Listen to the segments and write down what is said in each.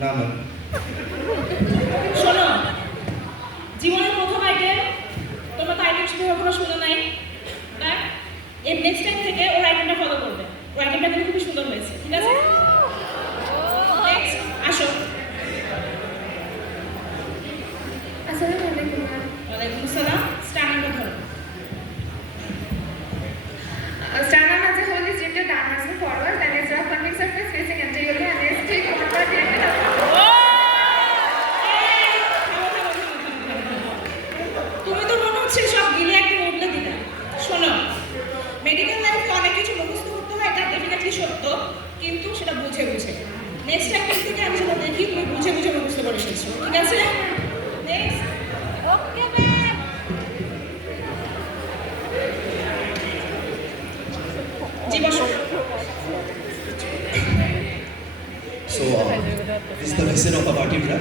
না ম্যাম। শোনো, জীবনের প্রথম আইটেম, তোমরা তো আইটেম শুধু কখনো শুনো নাই, বাট এই নেক্সট টাইম থেকে ওর আইটেমটা ফলো করবে। ওর আইটেমটা কিন্তু খুবই সুন্দর হয়েছে, ঠিক আছে? নেক্সট আসো। আসসালামু আলাইকুম ম্যাম। ওয়ালাইকুম আসসালাম। স্টার্নিংটা ধরো। Sternum as a whole is gentle downwards and forwards and is rough convex surface facing anteriorly and is thick forward directed upward. তুমি তো মনে হচ্ছে সব গিলে একদম উঠলে দিলে। শোনো, মেডিকেল লাইফে অনেক কিছু মুখস্থ করতে হয়, এটা ডেফিনেটলি সত্য, কিন্তু সেটা বুঝে বুঝে। নেক্সট টাইম থেকে আমি যেটা দেখি তুমি বুঝে বুঝে মুখস্থ করে এসেছো, ঠিক আছে? নেক্সট। Okay ma'am. জি বসো। So, this is the vision of a vertebra.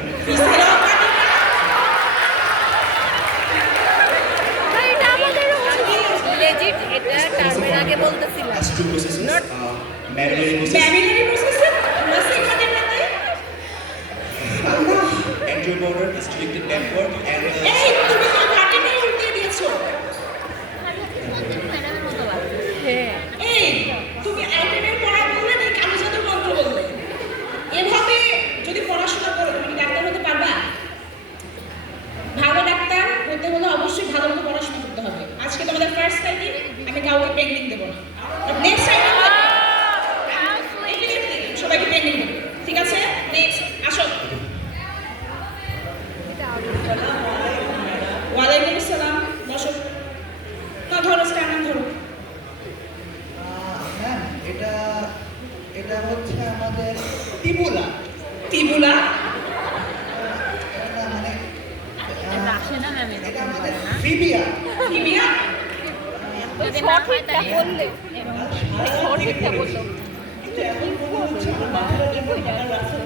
Legit এটা টার্মের আগে বলতেছিলাম Has two processes. Mammillary process. Family প্রসেসে নসিং মানে মানে Anterior border is directed backward and এই তুমি তো কাটিনে উল্টে দিয়েছো। হ্যাঁ এই তুমি আইটেমের পড়া বললে না কালো জাদুর মন্ত্র বললে। এভাবে যদি পড়াশোনা করো তুমি কি ডাক্তার হতে পারবা? ভালো ডাক্তার হতে হলে অবশ্যই ভালো মতো পড়াশোনা করতে হবে। আজকে তোমাদের ফার্স্ট টাইম, আমি কাউকে পেন্ডিং দেবো না। নেক্সট টাইম সবাইকে পেন্ডিং দেবো, ঠিক আছে? নেক্সট আসো। ওয়ালাইকুম আসসালাম। বসো। না ধরো, স্ট্যান্ড ধরো। ম্যাম এটা এটা হচ্ছে আমাদের টিবুলা। টিবুলা এটা মানে এটা আসে না ম্যাম এটা আমাদের ফিবিয়া। টিবিয়া সঠিকটা বললে সঠিকটা বললো কিন্তু এখন মনে হচ্ছে আমার মাথাটা যেন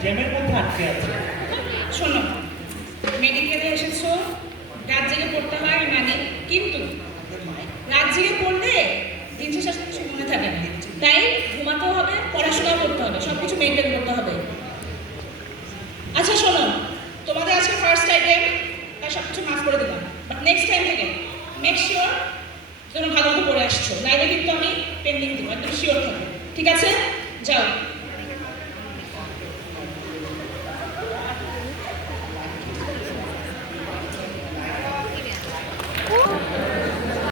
জ্যামের মধ্যে আটকে আছে। শোনো, মেডিকেলে এসেছো, রাত জেগে পড়তে হয় মানে, কিন্তু রাত জেগে পড়লে দিন শেষে কিছু মনে থাকে না। তাই ঘুমাতেও হবে, পড়াশোনাও করতে হবে, সব কিছু মেনটেন করতে হবে। আচ্ছা শোনো, তোমাদের আজকে ফার্স্ট আইটেম, তাই সব কিছু মাফ করে দিলাম, বাট নেক্সট টাইম থেকে মেক শিওর তোমরা ভালো মতো পড়ে আসছো, নাইলে কিন্তু আমি পেন্ডিং দেবো, একদম শিওর থাকো, ঠিক আছে? যাও।